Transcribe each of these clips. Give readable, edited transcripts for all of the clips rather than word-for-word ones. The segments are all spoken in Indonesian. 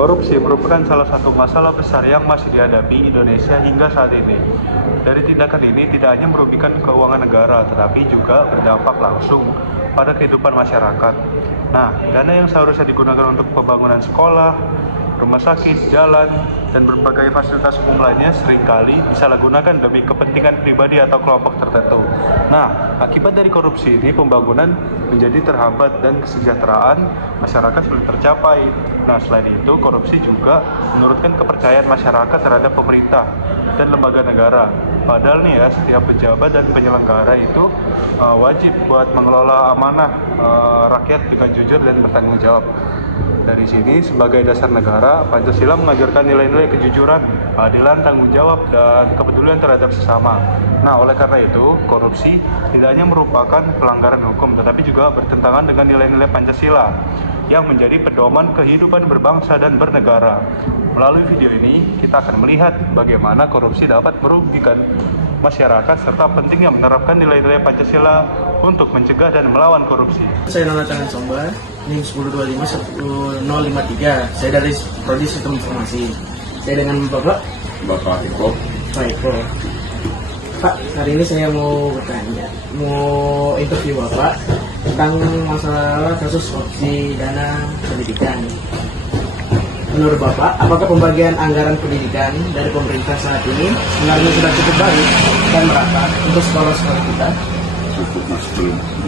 Korupsi merupakan salah satu masalah besar yang masih dihadapi Indonesia hingga saat ini. Dari tindakan ini tidak hanya merugikan keuangan negara, tetapi juga berdampak langsung pada kehidupan masyarakat. Nah, dana yang seharusnya digunakan untuk pembangunan sekolah, rumah sakit, jalan, dan berbagai fasilitas umum lainnya seringkali disalahgunakan demi kepentingan pribadi atau kelompok tertentu. Nah, akibat dari korupsi ini pembangunan menjadi terhambat dan kesejahteraan masyarakat sulit tercapai. Nah, selain itu korupsi juga menurunkan kepercayaan masyarakat terhadap pemerintah dan lembaga negara. Padahal nih ya, setiap pejabat dan penyelenggara itu wajib buat mengelola amanah rakyat dengan jujur dan bertanggung jawab. Dari sini, sebagai dasar negara, Pancasila mengajarkan nilai-nilai kejujuran, keadilan, tanggung jawab, dan kepedulian terhadap sesama. Nah, oleh karena itu, korupsi tidak hanya merupakan pelanggaran hukum, tetapi juga bertentangan dengan nilai-nilai Pancasila yang menjadi pedoman kehidupan berbangsa dan bernegara. Melalui video ini, kita akan melihat bagaimana korupsi dapat merugikan masyarakat serta pentingnya menerapkan nilai-nilai Pancasila untuk mencegah dan melawan korupsi. Saya Donatan Somba, NIM 1025-1053. Saya dari Prodi Sistem Informasi. Saya dengan Bapak Iko. Pak Iko. Pak, hari ini saya mau bertanya, mau interview Bapak tentang masalah kasus korupsi dana pendidikan. Menurut Bapak, apakah pembagian anggaran pendidikan dari pemerintah saat ini sebenarnya sudah cukup baik dan merata untuk sekolah-sekolah kita? Cukup mas,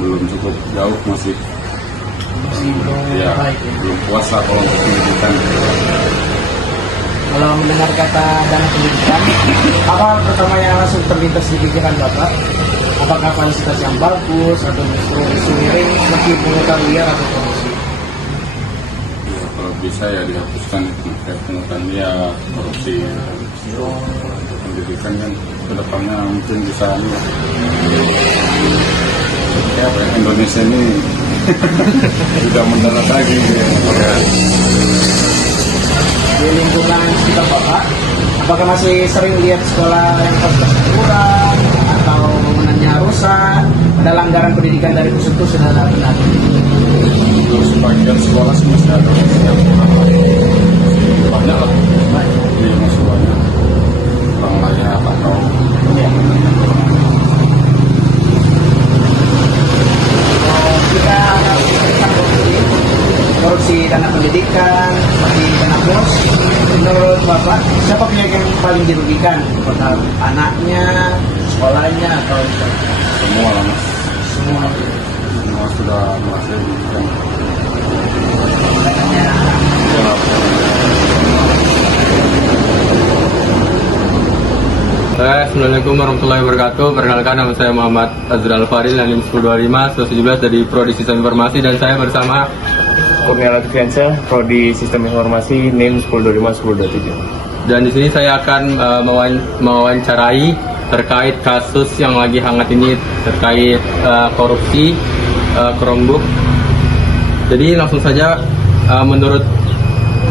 belum cukup, jauh masih Belum ya, baik ya? belum puas lah kalau untuk pendidikan. Kalau mendengar kata dana pendidikan, apa pertama yang langsung terlintas di pikiran Bapak? Apakah fasilitas yang bagus atau justru isu miring seperti pungutan liar atau korupsi? Ya, kalau bisa ya dihapuskan kayak pungutan liar, korupsi. Pendidikan kan kedepannya mungkin bisa ya, Indonesia ini tidak mendarat lagi ya. Di lingkungan sekitar Bapak, apakah masih sering lihat sekolah yang fasilitas kurang atau bangunannya rusak? Ada anggaran pendidikan dari pusat itu sudah benar? Terus sebagian sekolah sih masih ada yang kurang banyak lah. Iya masih banyak kurang layak atau bangunannya kurang. Kita korupsi dana pendidikan seperti dana bos, menurut Bapak siapa pihak yang paling dirugikan? Apakah anaknya, sekolahnya, atau Semua lah mas, semua? semua sudah merasa dirugikan. Katanya Assalamualaikum warahmatullahi wabarakatuh. Perkenalkan, nama saya Muhammad Azral Faril, NIM 1025-117 dari Prodi Sistem Informasi, dan saya bersama Kurnia Latifensa, Prodi Sistem Informasi, NIM 1025-1023. Dan di sini saya akan mewawancarai terkait kasus yang lagi hangat ini terkait korupsi Chromebook. Jadi langsung saja, menurut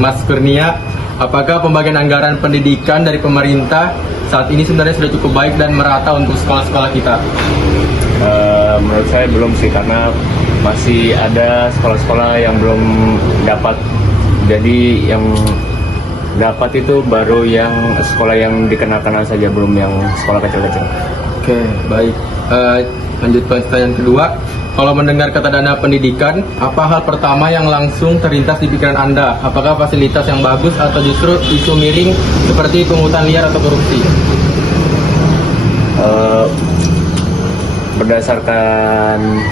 Mas Kurnia, apakah pembagian anggaran pendidikan dari pemerintah saat ini sebenarnya sudah cukup baik dan merata untuk sekolah-sekolah kita? Menurut saya belum sih, karena masih ada sekolah-sekolah yang belum dapat. Jadi yang dapat itu baru yang sekolah yang dikenal-kenal saja, belum yang sekolah kecil-kecil. Oke, baik. Lanjut ke pertanyaan kedua. Kalau mendengar kata dana pendidikan, apa hal pertama yang langsung terlintas di pikiran Anda? Apakah fasilitas yang bagus atau justru isu miring seperti pungutan liar atau korupsi? Berdasarkan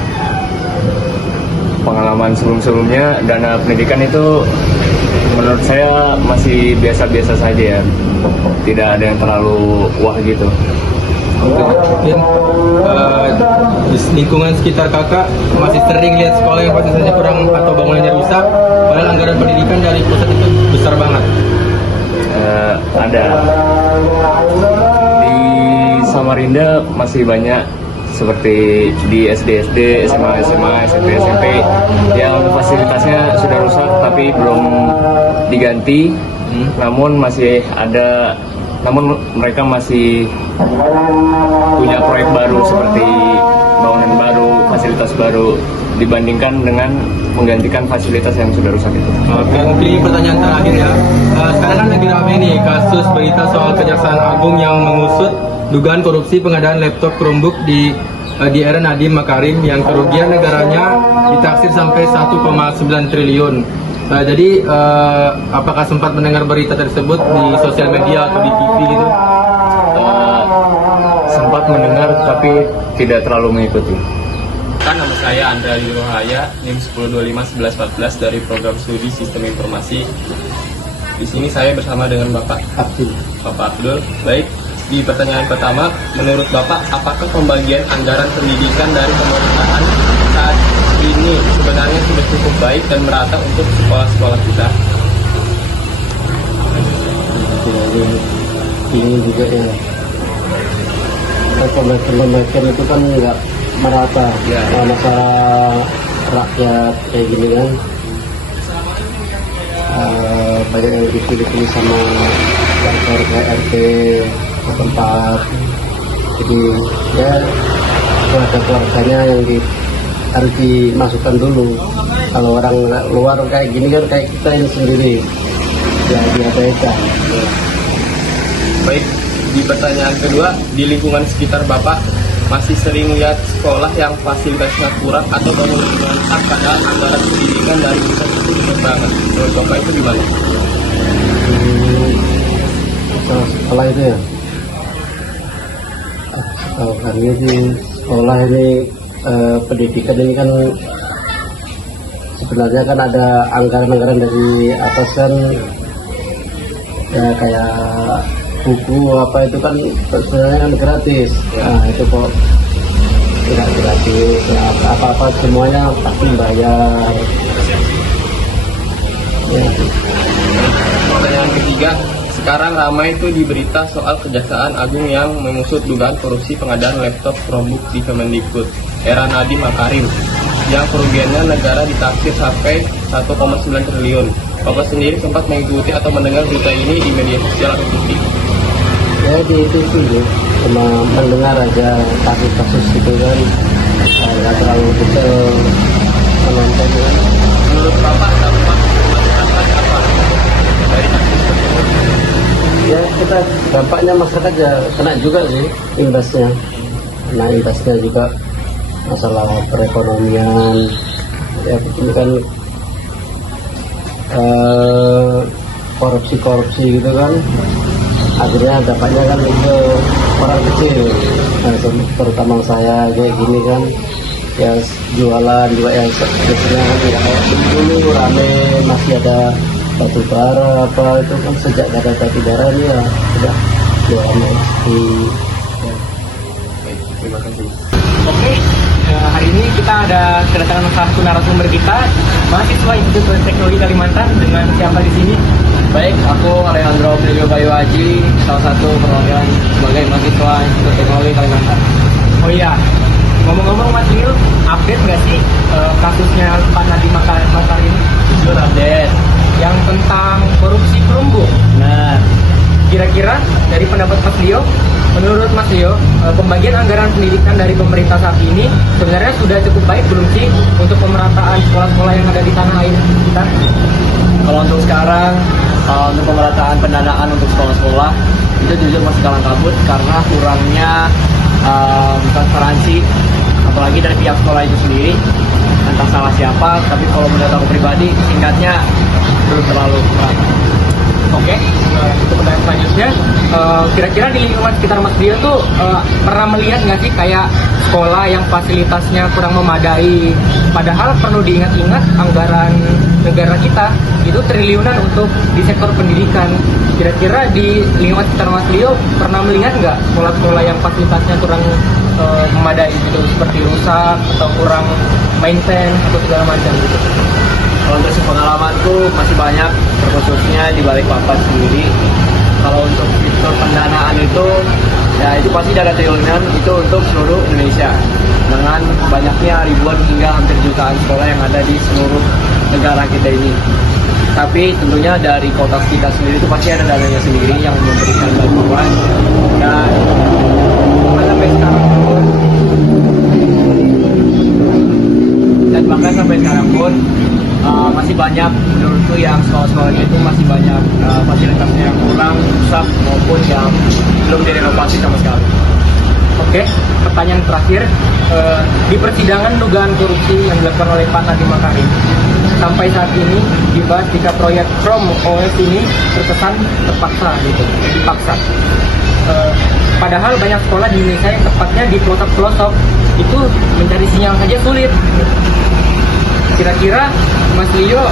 pengalaman sebelum-sebelumnya, dana pendidikan itu menurut saya masih biasa-biasa saja ya. Tidak ada yang terlalu wah gitu. Mungkin di lingkungan sekitar kakak masih sering lihat sekolah yang fasilitasnya kurang atau bangunannya rusak, padahal anggaran pendidikan dari pusat itu besar banget. Ada di Samarinda masih banyak, seperti di SD, SMA, SMP yang fasilitasnya sudah rusak tapi belum diganti, namun masih ada, namun mereka masih punya proyek baru seperti bangunan baru, fasilitas baru dibandingkan dengan menggantikan fasilitas yang sudah rusak itu. Oke, mungkin pertanyaan terakhir ya. Sekarang kan lagi ramai nih kasus berita soal Kejaksaan Agung yang mengusut dugaan korupsi pengadaan laptop Chromebook di era Nadiem Makarim yang kerugian negaranya ditaksir sampai 1,9 triliun. Jadi apakah sempat mendengar berita tersebut di sosial media atau di TV gitu? Sempat mendengar tapi tidak terlalu mengikuti. Nama saya Andra Lirohaya, NIM 10251114 dari program studi Sistem Informasi. Di sini saya bersama dengan Bapak Abdul. Bapak Abdul, baik. Di pertanyaan pertama, menurut Bapak, apakah pembagian anggaran pendidikan dari pemerintahan saat ini sebenarnya sudah cukup baik dan merata untuk sekolah-sekolah kita? Ini juga ya, pembagian itu kan nggak merata Ya. masalah rakyat kayak gini kan. Banyak yang dipilih-pilih sama warga RT setempat, jadi ya keluarganya yang harus dimasukkan dulu. Kalau orang luar kayak gini kan kayak kita ini sendiri ya diabaikan. Baik, di pertanyaan kedua, di lingkungan sekitar Bapak masih sering lihat sekolah yang fasilitasnya kurang atau menurunkan padahal anggaran pendidikan dari pusat itu besar banget. Menurut Bapak itu gimana? Sekolah itu ya, setahukannya sih sekolah ini pendidikan ini kan sebenarnya kan ada anggaran-anggaran dari atas kan ya, kayak buku apa itu kan sebenarnya kan gratis. Nah itu kok tidak gratis ya, apa-apa semuanya pasti bayar ya. Pertanyaan ketiga, sekarang ramai itu di berita soal Kejaksaan Agung yang mengusut dugaan korupsi pengadaan laptop Chromebook di Kemendikbud era Nadiem Makarim yang kerugiannya negara ditaksir sampai 1,9 triliun. Bapak sendiri sempat mengikuti atau mendengar berita ini di media sosial atau TV? Ya di TV ya, cuma mendengar aja kasus-kasus itu kan, nggak terlalu detail menonton kan. Menurut Bapak dampak masyarakat apa dari kasus tersebut? Ya kita dampaknya masyarakat ya kena juga sih imbasnya. Nah imbasnya juga masalah perekonomian ya begini kan, korupsi gitu kan, akhirnya dampaknya kan ke orang kecil. Nah, terutama saya kayak gini kan ya, jualan juga ya biasanya kan nggak kayak dulu rame, masih ada batu bara apa itu kan, sejak ada batu bara ini ya sudah jualan di ya. Terima kasih. Oke, hari ini kita ada kedatangan satu narasumber kita, mahasiswa Institut Teknologi Kalimantan. Dengan siapa di sini? Baik, aku Alejandro Pelio Bayu Haji, salah satu perwakilan sebagai mahasiswa Institut Teknologi Kalimantan. Oh iya, ngomong-ngomong Mas Lil, update nggak sih kasusnya Pak Nadiem Makarim ini? Jujur update. Yang tentang korupsi Chromebook. Nah, Kira-kira dari pendapat Mas Leo, menurut Mas Leo, pembagian anggaran pendidikan dari pemerintah saat ini sebenarnya sudah cukup baik belum sih untuk pemerataan sekolah-sekolah yang ada di tanah air kita? kalau untuk sekarang, untuk pemerataan pendanaan untuk sekolah-sekolah itu jujur masih kalang kabut karena kurangnya transparansi, apalagi dari pihak sekolah itu sendiri. Entah salah siapa, tapi kalau menurut aku pribadi tingkatnya belum terlalu merata. Oke, untuk pertanyaan selanjutnya, kira-kira di lingkungan sekitar Mas Dio tuh pernah melihat nggak sih kayak sekolah yang fasilitasnya kurang memadai? Padahal perlu diingat-ingat anggaran negara kita itu triliunan untuk di sektor pendidikan. Kira-kira di lingkungan sekitar Mas Dio pernah melihat nggak sekolah-sekolah yang fasilitasnya kurang memadai gitu, seperti rusak atau kurang maintenance atau segala macam gitu? Kalau untuk pengalamanku masih banyak, terkhususnya di Balikpapan sendiri. Kalau untuk fitur pendanaan itu, ya itu pasti ada triliunan itu untuk seluruh Indonesia. Dengan banyaknya ribuan hingga hampir jutaan sekolah yang ada di seluruh negara kita ini. Tapi tentunya dari kota kita sendiri itu pasti ada dananya sendiri yang memberikan bantuan. Dan sampai sekarang bahkan sampai sekarang pun masih banyak menurutku yang sekolah-sekolahnya itu masih banyak fasilitasnya yang kurang, rusak maupun yang belum direnovasi sama sekali. Oke, pertanyaan terakhir, di persidangan dugaan korupsi yang dilakukan oleh Pak Nadiem Makarim sampai saat ini dibahas jika proyek Chrome OS ini terkesan terpaksa gitu, dipaksa. Padahal banyak sekolah di Indonesia yang tepatnya di pelosok-pelosok itu mencari sinyal saja sulit. Kira-kira Mas Leo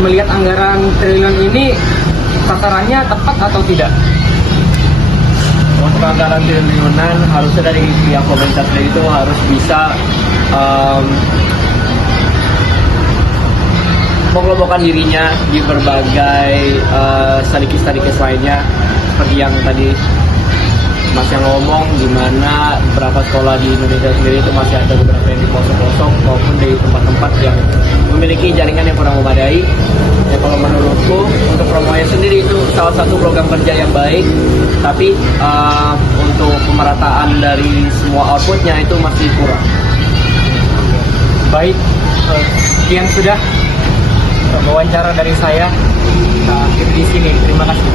melihat anggaran triliun ini sasarannya tepat atau tidak? Untuk anggaran triliunan harusnya dari pihak pemerintah sendiri itu harus bisa mengelompokkan dirinya di berbagai stadikis lainnya, seperti yang tadi Mas yang ngomong, di mana beberapa sekolah di Indonesia sendiri itu masih ada beberapa yang di pelosok-pelosok maupun di tempat-tempat yang memiliki jaringan yang kurang memadai. Ya, kalau menurutku untuk Promoya sendiri itu salah satu program kerja yang baik, tapi untuk pemerataan dari semua outputnya itu masih kurang. Baik, sekian sudah wawancara dari saya. Kita akhiri di sini. Terima kasih.